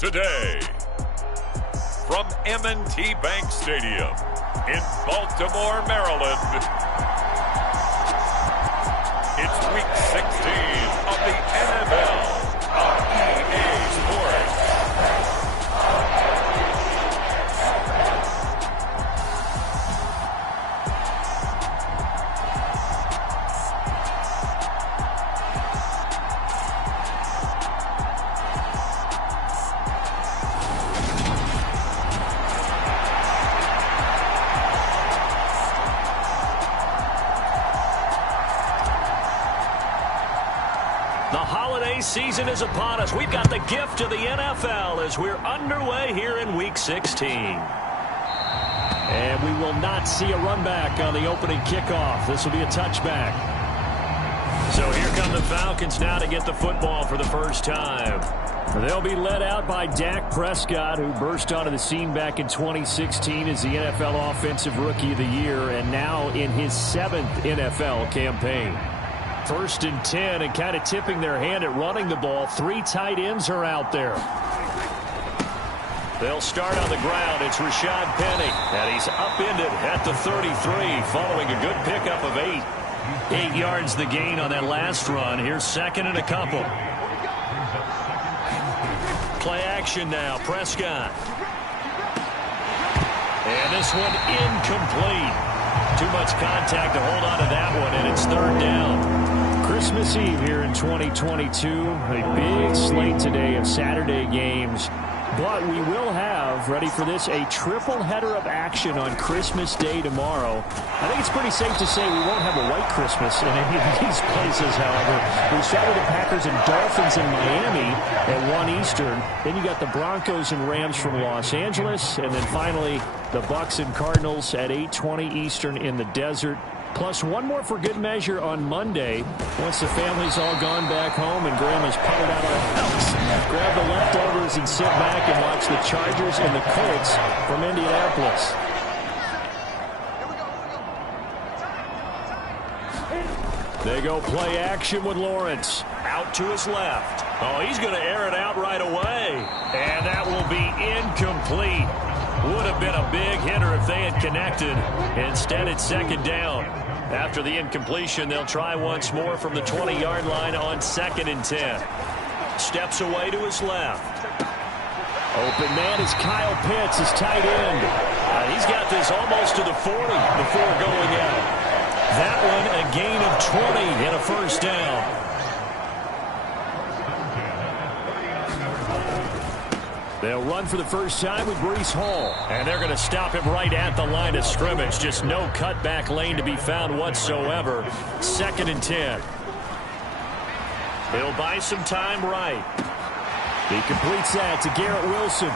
today. From M&T Bank Stadium in Baltimore, Maryland, it's Week 16 of the NFL on EA Sports. Season is upon us. We've got the gift of the NFL as we're underway here in Week 16. And we will not see a run back on the opening kickoff. This will be a touchback. So here come the Falcons now to get the football for the first time. They'll be led out by Dak Prescott, who burst onto the scene back in 2016 as the NFL Offensive Rookie of the Year, and now in his 7th NFL campaign. 1st and 10, and kind of tipping their hand at running the ball. 3 tight ends are out there. They'll start on the ground. It's Rashad Penny, and he's upended at the 33 following a good pickup of 8. 8 yards the gain on that last run. Here's 2nd and a couple. Play action now. Prescott. And this one incomplete. Too much contact to hold on to that one, and it's 3rd down. Christmas Eve here in 2022. A big slate today of Saturday games. But we will have, ready for this, a triple header of action on Christmas Day tomorrow. I think it's pretty safe to say we won't have a white Christmas in any of these places, however. We start with the Packers and Dolphins in Miami at 1 Eastern. Then you got the Broncos and Rams from Los Angeles. And then finally, the Bucs and Cardinals at 8:20 Eastern in the desert. Plus one more for good measure on Monday. Once the family's all gone back home and Grandma's puttered out of the house, grab the leftovers and sit back and watch the Chargers and the Colts from Indianapolis. They go play action with Lawrence. Out to his left. Oh, he's going to air it out right away. And that will be incomplete. Would have been a big hitter if they had connected. Instead, it's 2nd down. After the incompletion, they'll try once more from the 20-yard line on 2nd and 10. Steps away to his left. Open man is Kyle Pitts, his tight end. He's got this almost to the 40 before going out. That one a gain of 20 and a 1st down. They'll run for the first time with Breece Hall. And they're going to stop him right at the line of scrimmage. Just no cutback lane to be found whatsoever. 2nd and 10. He'll buy some time right. He completes that to Garrett Wilson.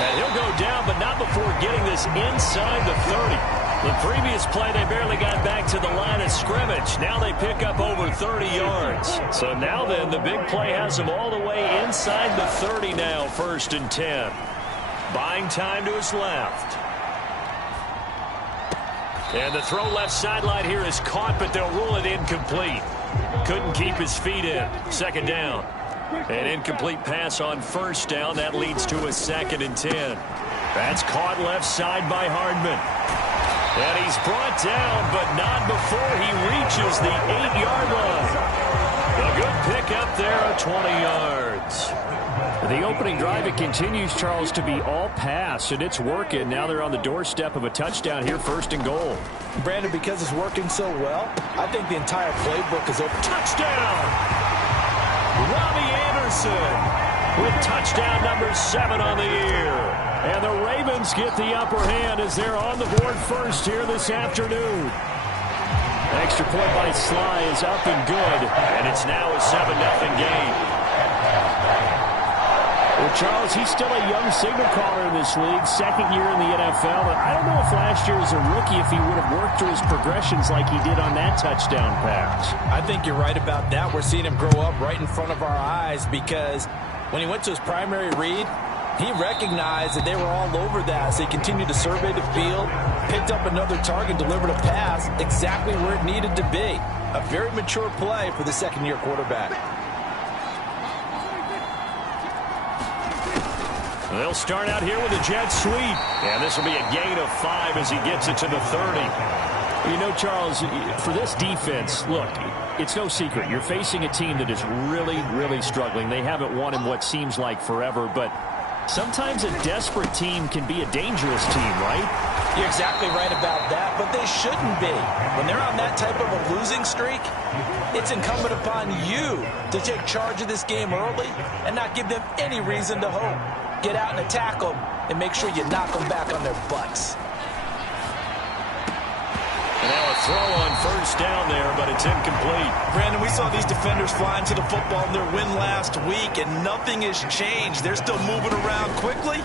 And he'll go down, but not before getting this inside the 30. The previous play, they barely got back to the line of scrimmage. Now they pick up over 30 yards. So now then, the big play has them all the way inside the 30 now, 1st and 10. Buying time to his left. And the throw left sideline here is caught, but they'll rule it incomplete. Couldn't keep his feet in. 2nd down. An incomplete pass on 1st down. That leads to a 2nd and 10. That's caught left side by Hardman. And he's brought down, but not before he reaches the 8-yard line. A good pickup there, 20 yards. The opening drive, it continues, Charles, to be all pass, and it's working. Now they're on the doorstep of a touchdown here, 1st and goal. Brandon, because it's working so well, I think the entire playbook is open. Touchdown! Robbie Anderson with touchdown number 7 on the year. And the Ravens get the upper hand as they're on the board first here this afternoon. Extra point by Sly is up and good. And it's now a 7-0 game. Well, Charles, he's still a young signal caller in this league, 2nd year in the NFL. But I don't know if last year as a rookie, if he would have worked through his progressions like he did on that touchdown pass. I think you're right about that. We're seeing him grow up right in front of our eyes because when he went to his primary read, he recognized that they were all over that, so he continued to survey the field, picked up another target, delivered a pass exactly where it needed to be. A very mature play for the 2nd-year quarterback. They'll start out here with a jet sweep. And this will be a gain of 5 as he gets it to the 30. You know, Charles, for this defense, look, it's no secret. You're facing a team that is really, really struggling. They haven't won in what seems like forever, but sometimes a desperate team can be a dangerous team, right? You're exactly right about that, but they shouldn't be. When they're on that type of a losing streak, it's incumbent upon you to take charge of this game early and not give them any reason to hope. Get out and attack them and make sure you knock them back on their butts. And now a throw on first down there, but it's incomplete. Brandon, we saw these defenders flying to the football in their win last week, and nothing has changed. They're still moving around quickly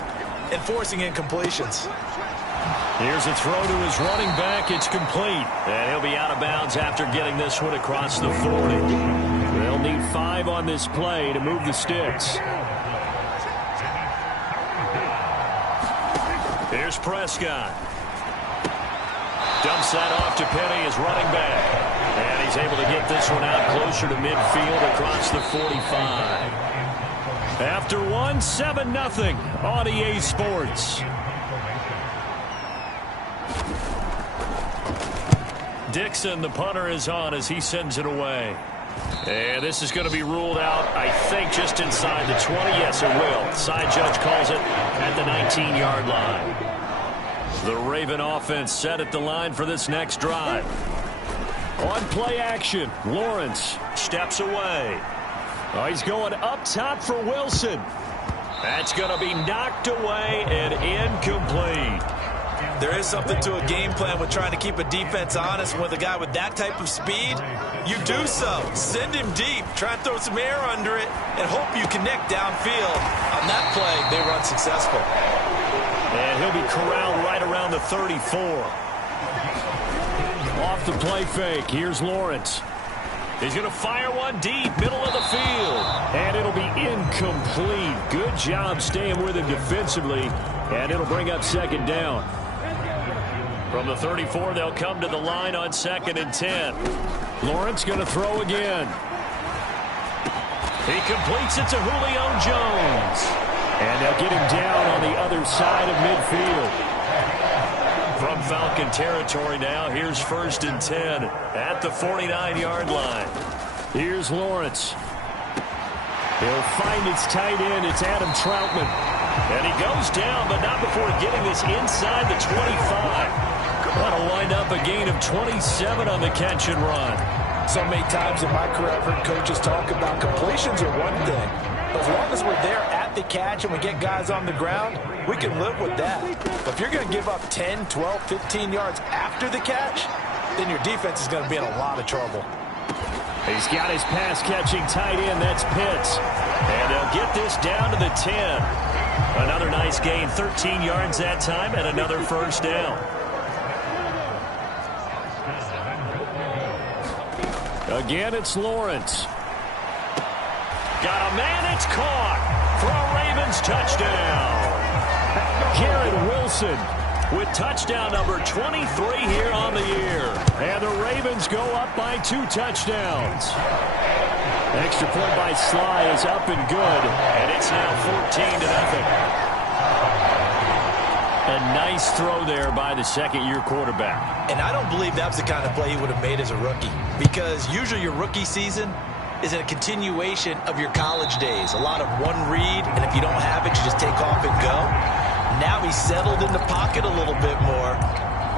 and forcing incompletions. Here's a throw to his running back. It's complete. And he'll be out of bounds after getting this one across the 40. They'll need 5 on this play to move the sticks. Here's Prescott. Dumps that off to Penny, his running back. And he's able to get this one out closer to midfield across the 45. After 7-0 on EA Sports. Dixon, the punter, is on as he sends it away. And this is going to be ruled out, I think, just inside the 20. Yes, it will. Side judge calls it at the 19-yard line. The Raven offense set at the line for this next drive. On play action, Lawrence steps away. Oh, he's going up top for Wilson. That's going to be knocked away and incomplete. There is something to a game plan with trying to keep a defense honest. With a guy with that type of speed, you do so. Send him deep. Try and throw some air under it and hope you connect downfield. On that play, they run successful. And he'll be corralled right around the 34. Off the play fake. Here's Lawrence. He's going to fire one deep, middle of the field. And it'll be incomplete. Good job staying with him defensively. And it'll bring up second down. From the 34, they'll come to the line on 2nd and 10. Lawrence going to throw again. He completes it to Julio Jones. And they'll get him down on the other side of midfield. From Falcon territory now, here's 1st and 10 at the 49-yard line. Here's Lawrence. He'll find his tight end. It's Adam Troutman. And he goes down, but not before getting this inside the 25. That'll wind up a gain of 27 on the catch and run. So many times in my career, I've heard coaches talk about completions are one thing. But as long as we're there at the catch and we get guys on the ground, we can live with that. But if you're going to give up 10, 12, 15 yards after the catch, then your defense is going to be in a lot of trouble. He's got his pass-catching tight end. That's Pitts. And they'll get this down to the 10. Another nice gain, 13 yards that time, and another first down. Again, it's Lawrence. Got a man, it's caught for a Ravens touchdown. Garrett Wilson with touchdown number 23 here on the year. And the Ravens go up by 2 touchdowns. Extra point by Sly is up and good, and it's now 14-0. A nice throw there by the second-year quarterback. And I don't believe that was the kind of play he would have made as a rookie, because usually your rookie season is a continuation of your college days. A lot of one read, and if you don't have it, you just take off and go. Now he's settled in the pocket a little bit more,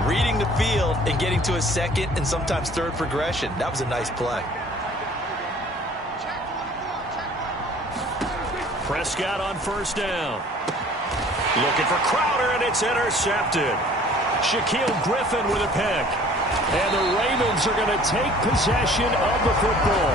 reading the field and getting to his second and sometimes third progression. That was a nice play. Prescott on first down. Looking for Crowder, and it's intercepted. Shaquille Griffin with a pick. And the Ravens are going to take possession of the football.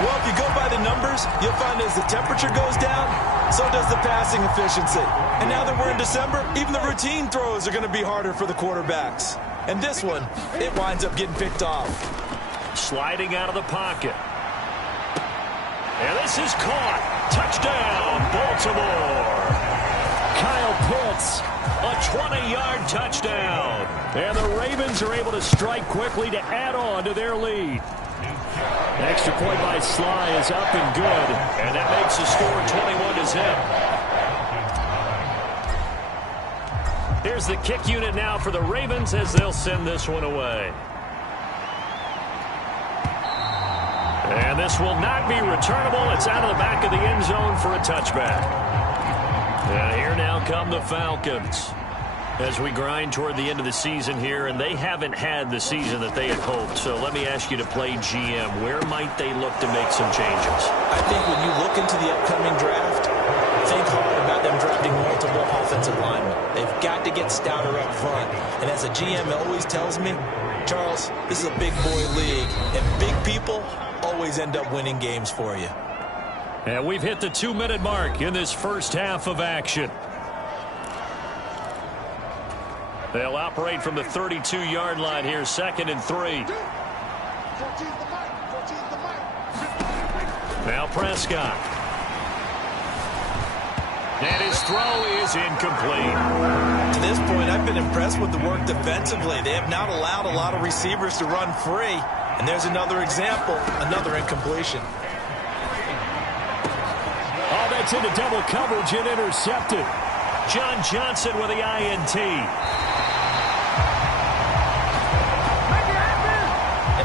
Well, if you go by the numbers, you'll find as the temperature goes down, so does the passing efficiency. And now that we're in December, even the routine throws are going to be harder for the quarterbacks. And this one, it winds up getting picked off. Sliding out of the pocket. And this is caught. Touchdown, Baltimore. Kyle Pitts, a 20-yard touchdown. And the Ravens are able to strike quickly to add on to their lead. Extra point by Sly is up and good. And that makes the score 21-0. Here's the kick unit now for the Ravens as they'll send this one away. And this will not be returnable. It's out of the back of the end zone for a touchback. And here now come the Falcons as we grind toward the end of the season here, and they haven't had the season that they had hoped. So let me ask you to play GM. Where might they look to make some changes? I think when you look into the upcoming draft, think hard about them drafting multiple offensive linemen. They've got to get stouter up front. And as a GM always tells me, Charles, this is a big boy league, and big people always end up winning games for you. And we've hit the 2-minute mark in this first half of action. They'll operate from the 32-yard line here, 2nd and 3. Now Prescott. And his throw is incomplete. To this point, I've been impressed with the work defensively. They have not allowed a lot of receivers to run free. And there's another example, another incompletion. Oh, that's into double coverage and intercepted. John Johnson with the INT.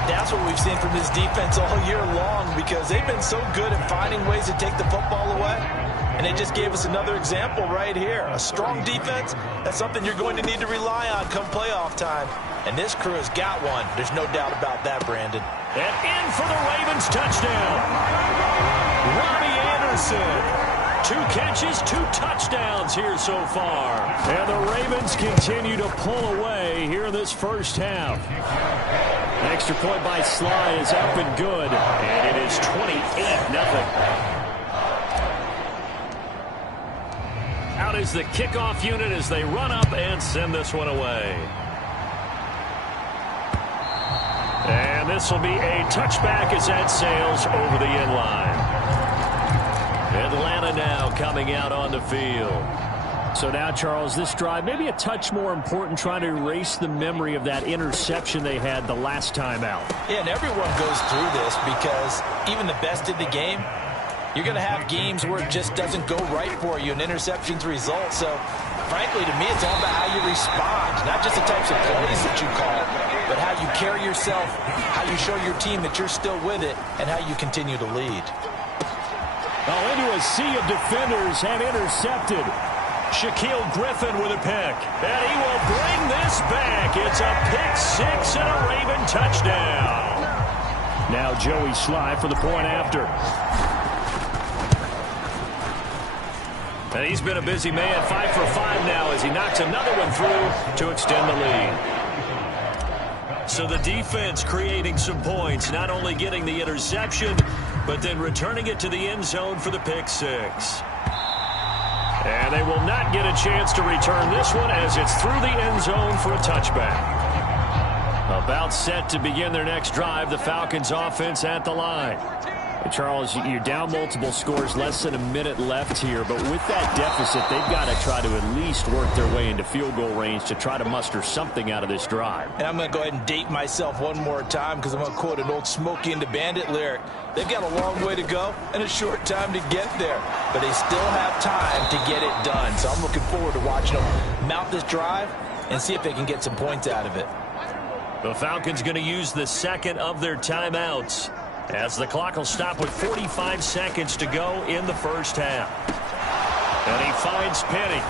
That's what we've seen from this defense all year long, because they've been so good at finding ways to take the football away. And they just gave us another example right here. A strong defense, that's something you're going to need to rely on come playoff time. And this crew has got one. There's no doubt about that, Brandon. And in for the Ravens touchdown. Robbie Anderson. 2 catches, 2 touchdowns here so far. And the Ravens continue to pull away here in this first half. Extra point by Sly is up and good. And it is 28-0. Out is the kickoff unit as they run up and send this one away. And this will be a touchback as that sails over the end line. Atlanta now coming out on the field. So now, Charles, this drive maybe a touch more important, trying to erase the memory of that interception they had the last time out. Yeah, and everyone goes through this because even the best in the game, you're going to have games where it just doesn't go right for you, and interceptions result. So, frankly, to me, it's all about how you respond, not just the types of plays that you call, but how you carry yourself, how you show your team that you're still with it, and how you continue to lead. Oh, into a sea of defenders and intercepted. Shaquille Griffin with a pick. And he will bring this back. It's a pick-6 and a Raven touchdown. Now Joey Sly for the point after. And he's been a busy man, 5 for 5 now as he knocks another one through to extend the lead. So the defense creating some points, not only getting the interception, but then returning it to the end zone for the pick-6. And they will not get a chance to return this one as it's through the end zone for a touchback. About set to begin their next drive, the Falcons offense at the line. Charles, you're down multiple scores, less than a minute left here, but with that deficit, they've got to try to at least work their way into field goal range to try to muster something out of this drive. And I'm going to go ahead and date myself one more time because I'm going to quote an old Smokey and the Bandit lyric. They've got a long way to go and a short time to get there, but they still have time to get it done. So I'm looking forward to watching them mount this drive and see if they can get some points out of it. The Falcons going to use the second of their timeouts, as the clock will stop with 45 seconds to go in the first half. And he finds Penny.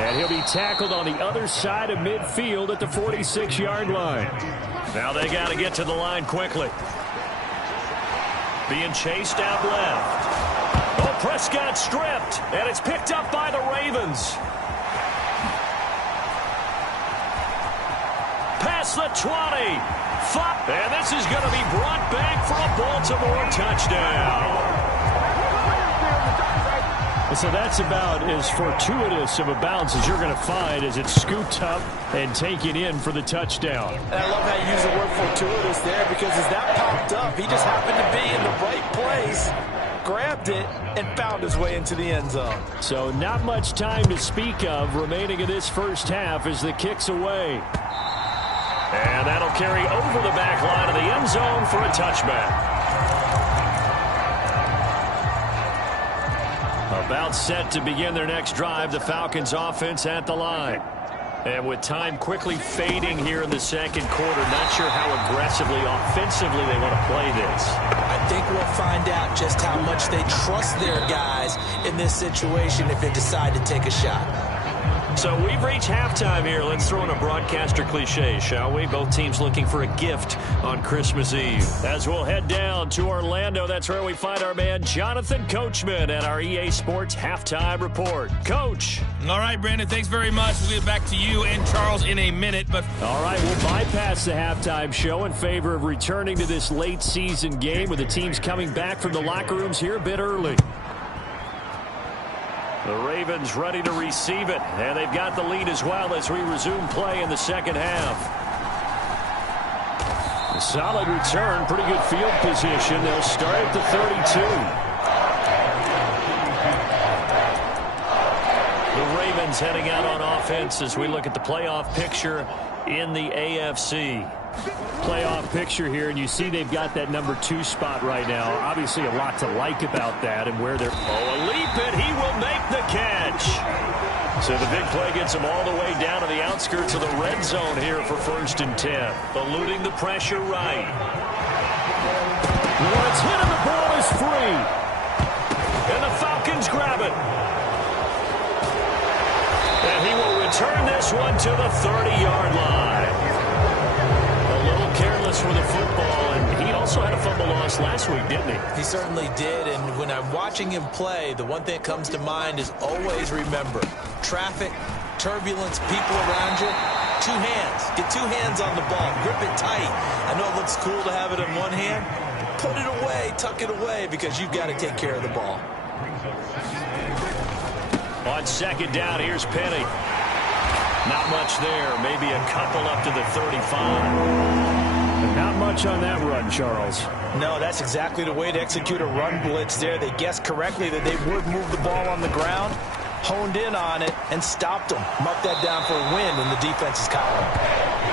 And he'll be tackled on the other side of midfield at the 46-yard line. Now they got to get to the line quickly. Being chased out left. Oh, Prescott stripped. And it's picked up by the Ravens. Past the 20. And this is going to be brought back for a Baltimore touchdown. So that's about as fortuitous of a bounce as you're going to find as it's scooped up and taken in for the touchdown. And I love how you use the word fortuitous there, because as that popped up, he just happened to be in the right place, grabbed it, and found his way into the end zone. So not much time to speak of remaining in this first half as the kick's away. And that'll carry over the back line of the end zone for a touchback. About set to begin their next drive, the Falcons offense at the line. And with time quickly fading here in the second quarter, not sure how aggressively, offensively they want to play this. I think we'll find out just how much they trust their guys in this situation if they decide to take a shot. So we've reached halftime here. Let's throw in a broadcaster cliche, shall we? Both teams looking for a gift on Christmas Eve. As we'll head down to Orlando, that's where we find our man Jonathan Coachman at our EA Sports Halftime Report. Coach. All right, Brandon, thanks very much. We'll get back to you and Charles in a minute. But all right, we'll bypass the halftime show in favor of returning to this late season game with the teams coming back from the locker rooms here a bit early. The Ravens ready to receive it, and they've got the lead as well as we resume play in the second half. A solid return, pretty good field position. They'll start at the 32. The Ravens heading out on offense as we look at the playoff picture in the AFC. Playoff picture here, and you see they've got that number 2 spot right now. Obviously a lot to like about that and where they're... Oh, a leap, and he will make the catch. So the big play gets him all the way down to the outskirts of the red zone here for 1st and 10. Eluding the pressure right. When it's hit and the ball is free. And the Falcons grab it. And he will return this one to the 30-yard line. Careless with the football, and he also had a fumble loss last week, didn't he? He certainly did, and when I'm watching him play, the one thing that comes to mind is always remember, traffic, turbulence, people around you, 2 hands. Get 2 hands on the ball. Grip it tight. I know it looks cool to have it in one hand. Put it away, tuck it away, because you've got to take care of the ball. On second down, here's Penny. Not much there. Maybe a couple up to the 35. Not much on that run, Charles. No, that's exactly the way to execute a run blitz there. They guessed correctly that they would move the ball on the ground, honed in on it, and stopped them. Marked that down for a win in the defense's column.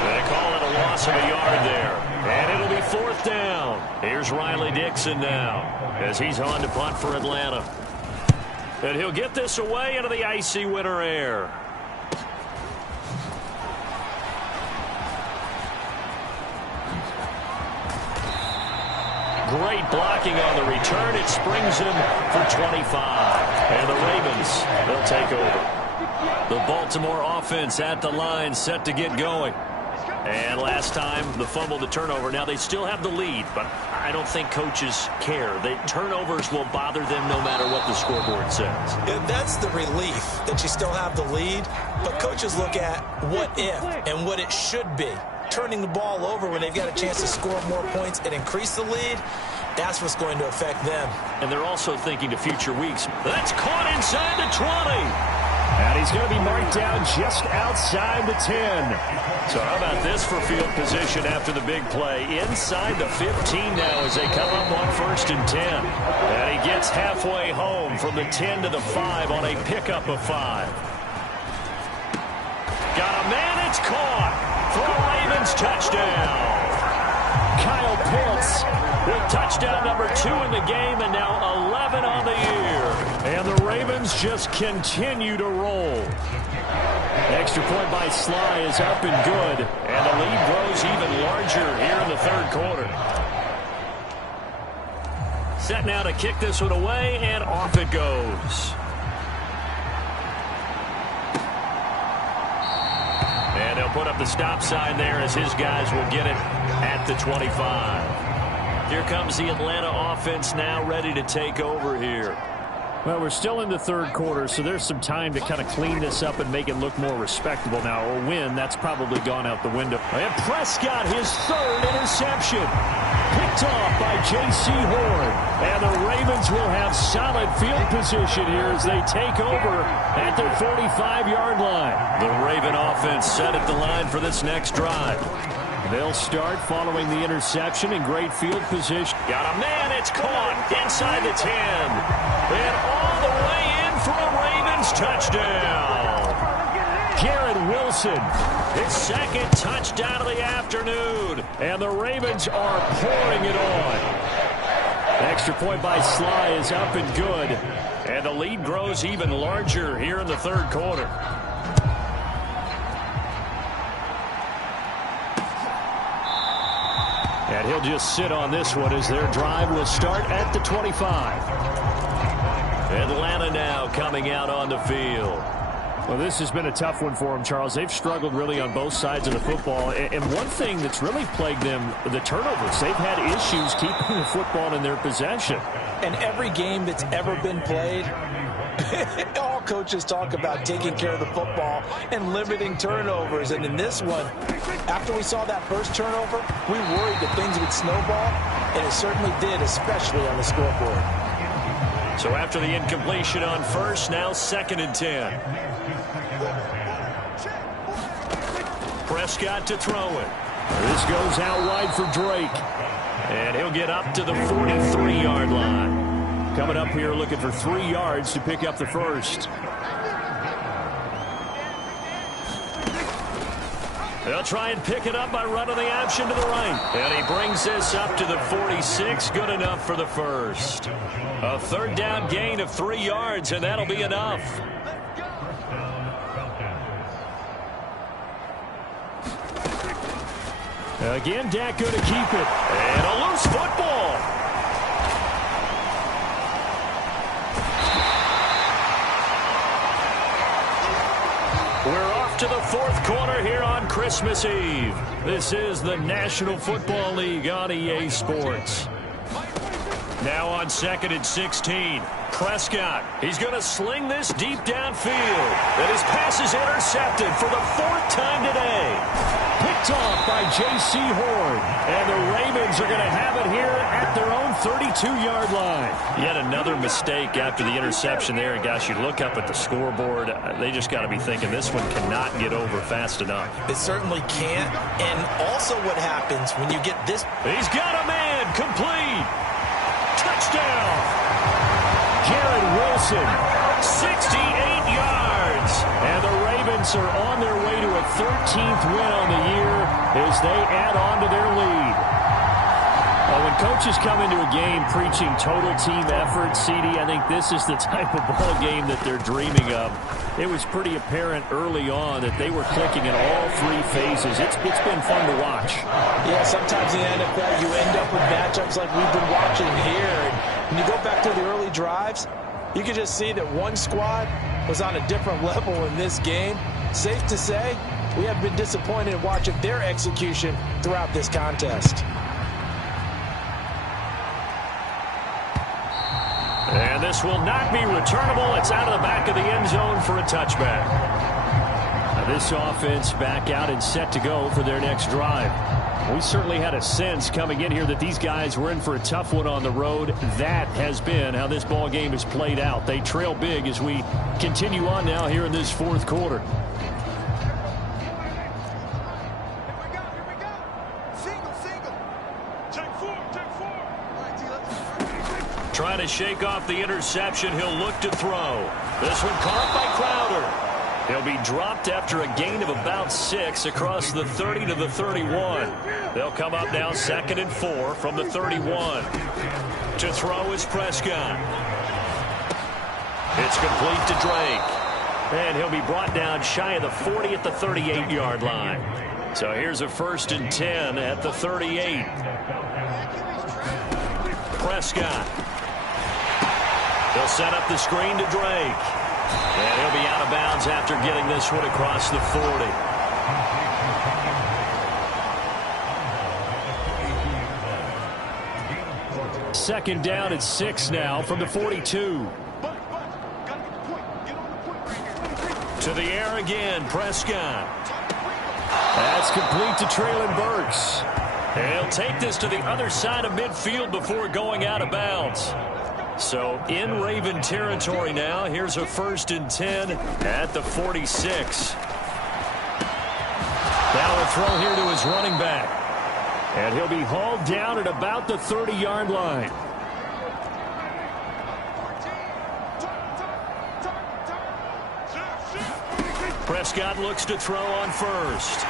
They call it a loss of a yard there. And it'll be 4th down. Here's Riley Dixon now as he's on to punt for Atlanta. And he'll get this away into the icy winter air. Great blocking on the return. It springs him for 25. And the Ravens, they'll take over. The Baltimore offense at the line, set to get going. And last time, the fumble, the turnover. Now, they still have the lead, but I don't think coaches care. The turnovers will bother them no matter what the scoreboard says. And that's the relief that you still have the lead. But coaches look at what if and what it should be. Turning the ball over when they've got a chance to score more points and increase the lead, that's what's going to affect them. And they're also thinking to future weeks. That's caught inside the 20. And he's going to be marked down just outside the 10. So how about this for field position after the big play? Inside the 15 now as they come up on 1st and 10. And he gets halfway home from the 10 to the 5 on a pickup of 5. Got a man, it's caught. For a Ravens touchdown. Kyle Pitts with touchdown number 2 in the game and now 11 on the year. And the Ravens just continue to roll. Extra point by Sly is up and good. And the lead grows even larger here in the 3rd quarter. Set now to kick this one away, and off it goes. And they'll put up the stop sign there as his guys will get it at the 25. Here comes the Atlanta offense now ready to take over here. Well, we're still in the 3rd quarter, so there's some time to kind of clean this up and make it look more respectable now. Or win, that's probably gone out the window. And Prescott, his 3rd interception. Picked off by J.C. Horn. And the Ravens will have solid field position here as they take over at their 45-yard line. The Raven offense set at the line for this next drive. They'll start following the interception in great field position. Got a man, it's caught inside the 10. And all the way in for a Ravens touchdown. Garrett Wilson, his 2nd touchdown of the afternoon. And the Ravens are pouring it on. Extra point by Sly is up and good. And the lead grows even larger here in the 3rd quarter. And he'll just sit on this one as their drive will start at the 25. Atlanta now coming out on the field. Well, this has been a tough one for them, Charles. They've struggled really on both sides of the football. And one thing that's really plagued them, the turnovers. They've had issues keeping the football in their possession. And every game that's ever been played, all coaches talk about taking care of the football and limiting turnovers. And in this one, after we saw that first turnover, we worried that things would snowball, and it certainly did, especially on the scoreboard. So after the incompletion on first, now 2nd and 10. Prescott to throw it. This goes out wide for Drake. And he'll get up to the 43-yard line. Coming up here looking for 3 yards to pick up the first. They'll try and pick it up by running the option to the right. And he brings this up to the 46. Good enough for the first. A 3rd down gain of 3 yards, and that'll be enough. Again, Dak going to keep it. And a loose football. We're off to the 4th quarter here on Christmas Eve. This is the National Football League on EA Sports. Now on 2nd and 16. Prescott, he's going to sling this deep downfield. And his pass is intercepted for the 4th time today. Picked off by J.C. Horn. And the Ravens are going to have it here at their own 32-yard line. Yet another mistake after the interception there. And gosh, you look up at the scoreboard, they just got to be thinking this one cannot get over fast enough. It certainly can't. And also what happens when you get this. He's got a man. Complete. Touchdown. Jared Wilson. 68 yards. And the Ravens are on their way to a 13th win on the year as they add on to their lead. Well, when coaches come into a game preaching total team effort, CD, I think this is the type of ball game that they're dreaming of. It was pretty apparent early on that they were clicking in all 3 phases. It's been fun to watch. Yeah, sometimes in the NFL you end up with matchups like we've been watching here. And when you go back to the early drives, you can just see that one squad was on a different level in this game. Safe to say, we have been disappointed in watching their execution throughout this contest. And this will not be returnable. It's out of the back of the end zone for a touchback. Now this offense back out and set to go for their next drive. We certainly had a sense coming in here that these guys were in for a tough one on the road. That has been how this ball game has played out. They trail big as we continue on now here in this 4th quarter. Trying to shake off the interception. He'll look to throw. This one caught by Crowder. He'll be dropped after a gain of about 6 across the 30 to the 31. They'll come up now 2nd and 4 from the 31. To throw is Prescott. It's complete to Drake. And he'll be brought down shy of the 40 at the 38-yard line. So here's a 1st and 10 at the 38. Prescott. He'll set up the screen to Drake. And he'll be out of bounds after getting this one across the 40. Second down at 6 now from the 42. To the air again, Prescott. That's complete to Traylon Burks. He'll take this to the other side of midfield before going out of bounds. So in Raven territory now. Here's a 1st and 10 at the 46. Now a throw here to his running back. And he'll be hauled down at about the 30-yard line. Prescott looks to throw on 1st.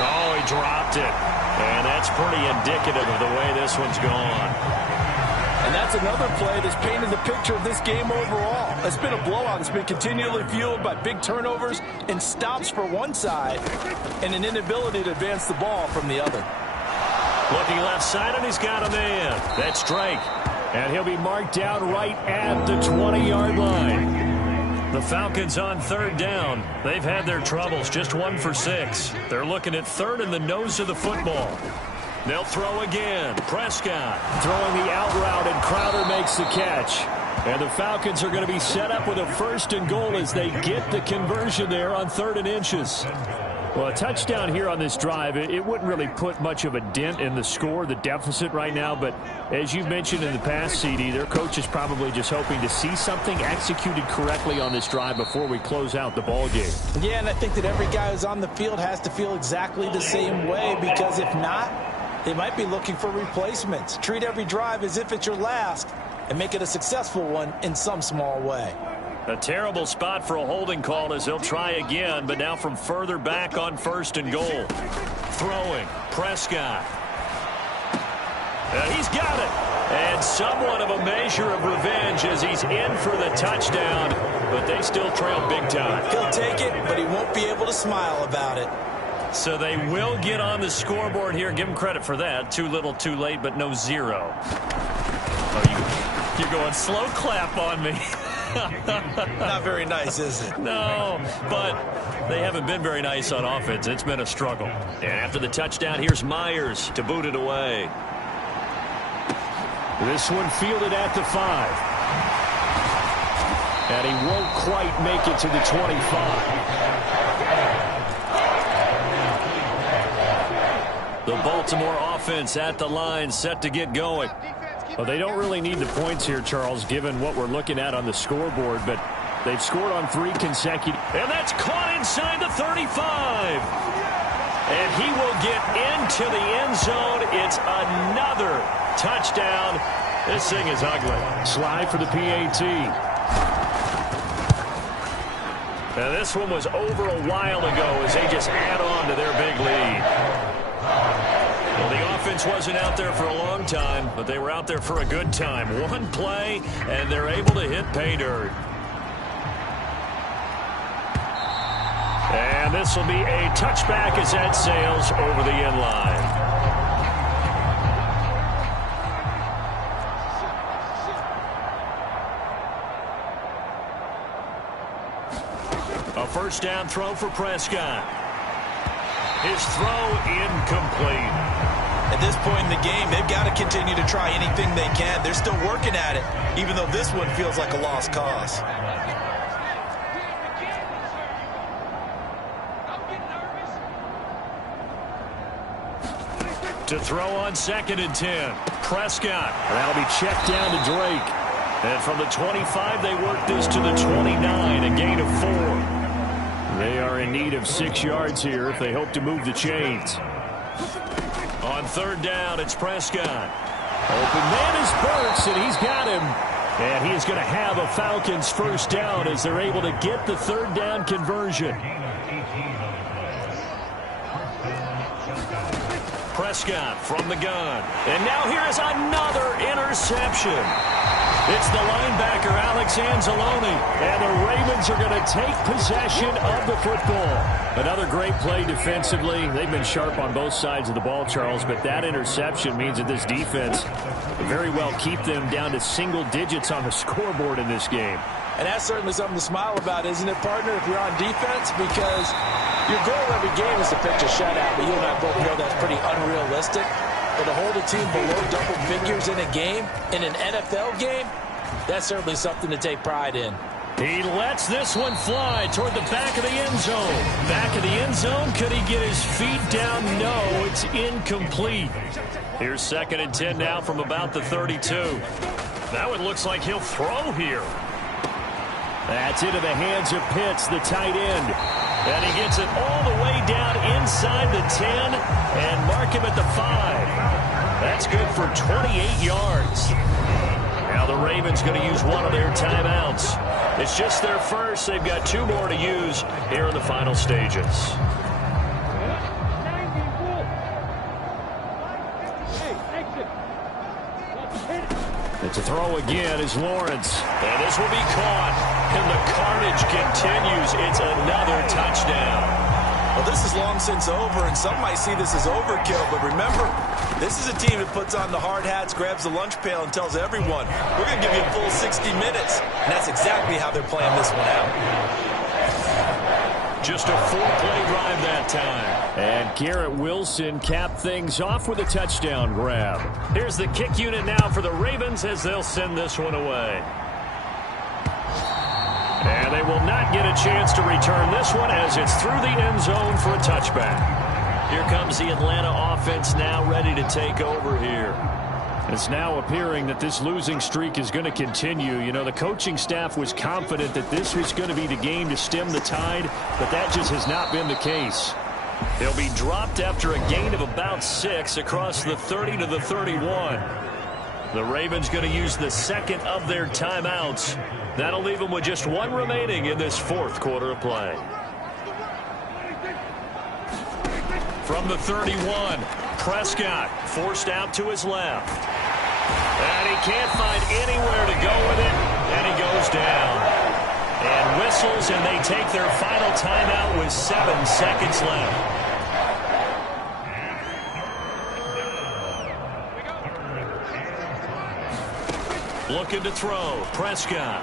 Oh, he dropped it. And that's pretty indicative of the way this one's gone. And that's another play that's painted the picture of this game overall. It's been a blowout. It's been continually fueled by big turnovers and stops for one side and an inability to advance the ball from the other. Looking left side, and he's got a man. That's Drake. And he'll be marked down right at the 20-yard line. The Falcons on third down. They've had their troubles, just 1 for 6. They're looking at third in the nose of the football. They'll throw again. Prescott throwing the out route, and Crowder makes the catch. And the Falcons are going to be set up with a 1st and goal as they get the conversion there on 3rd and inches. Well, a touchdown here on this drive, it wouldn't really put much of a dent in the score, the deficit right now. But as you've mentioned in the past, CD, their coach is probably just hoping to see something executed correctly on this drive before we close out the ball game. Yeah, and I think that every guy who's on the field has to feel exactly the same way, because if not, they might be looking for replacements. Treat every drive as if it's your last and make it a successful one in some small way. A terrible spot for a holding call as they'll try again, but now from further back on 1st and goal. Throwing, Prescott. And he's got it. And somewhat of a measure of revenge as he's in for the touchdown, but they still trail big time. He'll take it, but he won't be able to smile about it. So they will get on the scoreboard here. Give him credit for that. Too little, too late, but no 0. Oh, you're going slow clap on me. Not very nice, is it? No, but they haven't been very nice on offense. It's been a struggle. And after the touchdown, here's Myers to boot it away. This one fielded at the 5. And he won't quite make it to the 25. The Baltimore offense at the line, set to get going. Well, they don't really need the points here, Charles, given what we're looking at on the scoreboard, but they've scored on 3 consecutive. And that's caught inside the 35. And he will get into the end zone. It's another touchdown. This thing is ugly. Slide for the PAT. Now, this one was over a while ago as they just add on to their big lead. Well, the offense wasn't out there for a long time, but they were out there for a good time. One play, and they're able to hit pay dirt. And this will be a touchback as that sails over the end line. A 1st down throw for Prescott. His throw incomplete. At this point in the game, they've got to continue to try anything they can. They're still working at it, even though this one feels like a lost cause. To throw on 2nd and 10. Prescott. That'll be checked down to Drake. And from the 25, they work this to the 29, a gain of 4. They are in need of 6 yards here if they hope to move the chains. On 3rd down, it's Prescott. Open man is Burks, and he's got him. And he is going to have a Falcons 1st down as they're able to get the 3rd down conversion. Prescott from the gun. And now here is another interception. It's the linebacker, Alex Anzalone. And the Ravens are going to take possession of the football. Another great play defensively. They've been sharp on both sides of the ball, Charles, but that interception means that this defense will very well keep them down to single digits on the scoreboard in this game. And that's certainly something to smile about, isn't it, partner, if you're on defense? Because your goal every game is to pitch a shutout, but you and I both know that's pretty unrealistic. But to hold a team below double figures in a game, in an NFL game, that's certainly something to take pride in. He lets this one fly toward the back of the end zone. Back of the end zone. Could he get his feet down? No, it's incomplete. Here's 2nd and 10 now from about the 32. That one looks like he'll throw here. That's into the hands of Pitts, the tight end. And he gets it all the way down inside the 10 and mark him at the 5. That's good for 28 yards. Now the Ravens going to use one of their timeouts. It's just their first. They've got 2 more to use here in the final stages. To throw again is Lawrence. And this will be caught. And the carnage continues. It's another touchdown. Well, this this is long since over, and some might see this as overkill. But remember, this is a team that puts on the hard hats, grabs the lunch pail, and tells everyone, we're going to give you a full 60 minutes. And that's exactly how they're playing this one out. Just a 4-play drive that time. And Garrett Wilson capped things off with a touchdown grab. Here's the kick unit now for the Ravens as they'll send this one away. And they will not get a chance to return this one as it's through the end zone for a touchback. Here comes the Atlanta offense now ready to take over here. It's now appearing that this losing streak is going to continue. You know, the coaching staff was confident that this was going to be the game to stem the tide, but that just has not been the case. They'll be dropped after a gain of about 6 across the 30 to the 31. The Ravens going to use the second of their timeouts. That'll leave them with just 1 remaining in this 4th quarter of play. From the 31, Prescott forced out to his left. And he can't find anywhere to go with it, and he goes down. And whistles, and they take their final timeout with 7 seconds left. Looking to throw, Prescott.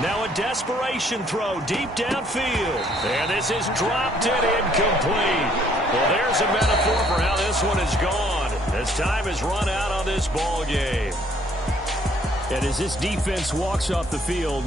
Now a desperation throw deep downfield. And this is dropped and incomplete. Well, there's a metaphor for how this one is gone. As time has run out on this ball game. And as this defense walks off the field, they